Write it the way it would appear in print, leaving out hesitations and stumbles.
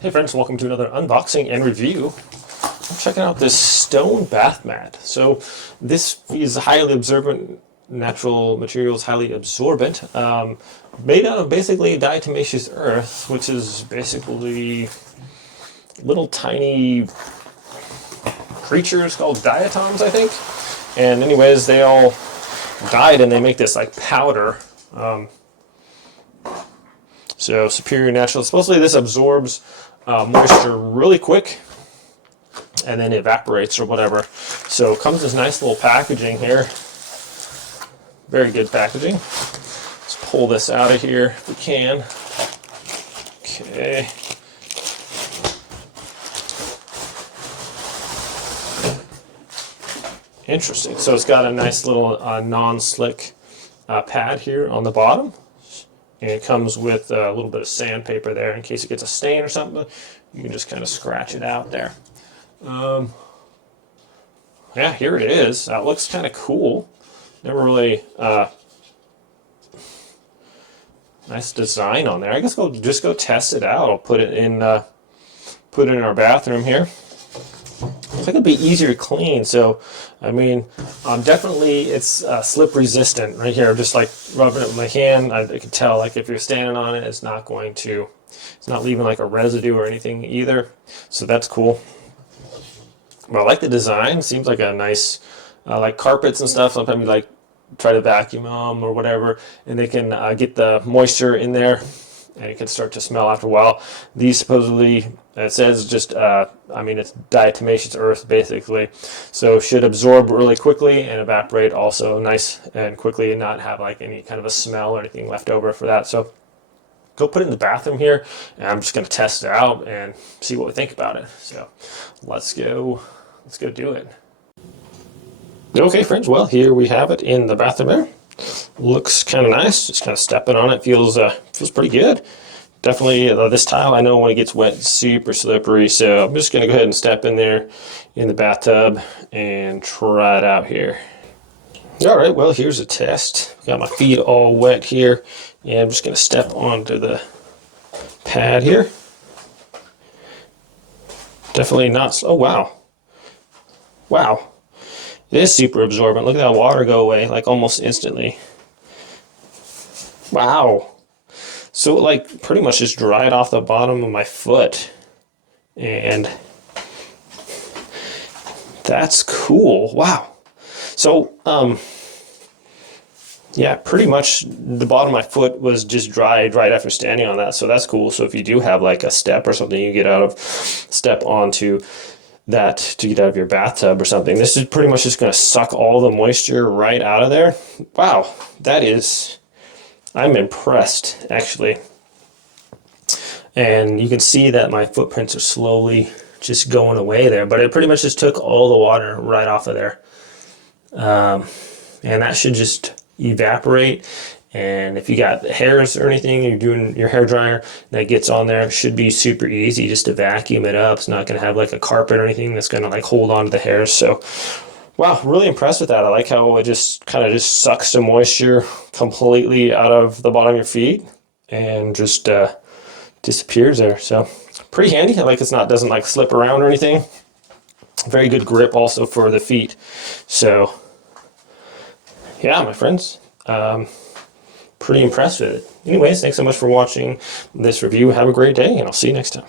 Hey friends, welcome to another unboxing and review. I'm checking out this stone bath mat. So this is highly absorbent, natural materials, highly absorbent, made out of basically diatomaceous earth, which is basically little tiny creatures called diatoms, I think. And anyways, they all died and they make this like powder. So superior natural. Supposedly this absorbs moisture really quick and then evaporates or whatever. So it comes in this nice little packaging here. Very good packaging. Let's pull this out of here if we can. Okay. Interesting. So it's got a nice little non-slick pad here on the bottom. And it comes with a little bit of sandpaper there in case it gets a stain or something. You can just kind of scratch it out there. Yeah, here it is. It looks kind of cool. Never really nice design on there. I guess we'll just go test it out. I'll put it in our bathroom here. I think it'd be easier to clean. So, I mean, definitely it's slip resistant right here. Just like rubbing it with my hand, I can tell like if you're standing on it, it's not leaving like a residue or anything either. So that's cool. But I like the design. Seems like a nice, like carpets and stuff. Sometimes you like try to vacuum them or whatever, and they can get the moisture in there. And it can start to smell after a while. These supposedly, it says just, I mean, it's diatomaceous earth basically. So should absorb really quickly and evaporate also nice and quickly and not have like any kind of a smell or anything left over for that. So go put it in the bathroom here and I'm just going to test it out and see what we think about it. So let's go do it. Okay friends, well here we have it in the bathroom there. Looks kind of nice. Just kind of stepping on it feels pretty good. Definitely this tile, I know when it gets wet, it's super slippery. So I'm just going to go ahead and step in there in the bathtub and try it out here. All right, well here's a test. Got my feet all wet here, and I'm just going to step onto the pad here. Definitely not. Oh wow, wow. It is super absorbent. Look at that water go away like almost instantly. Wow. So it like pretty much just dried off the bottom of my foot. And that's cool. Wow. So yeah, pretty much the bottom of my foot was just dried right after standing on that. So that's cool. So if you do have like a step or something you get out of, step onto that to get out of your bathtub or something, this is pretty much just going to suck all the moisture right out of there. Wow, I'm impressed actually. And you can see that my footprints are slowly just going away there, but it pretty much just took all the water right off of there. And that should just evaporate. And if you got hairs or anything, you're doing your hair dryer that gets on there, it should be super easy just to vacuum it up. It's not going to have like a carpet or anything that's going to like hold on to the hairs. So wow, really impressed with that. I like how it just kind of just sucks the moisture completely out of the bottom of your feet and just disappears there. So pretty handy. I like doesn't like slip around or anything. Very good grip also for the feet. So yeah, my friends. Pretty impressed with it. Anyways, thanks so much for watching this review. Have a great day, and I'll see you next time.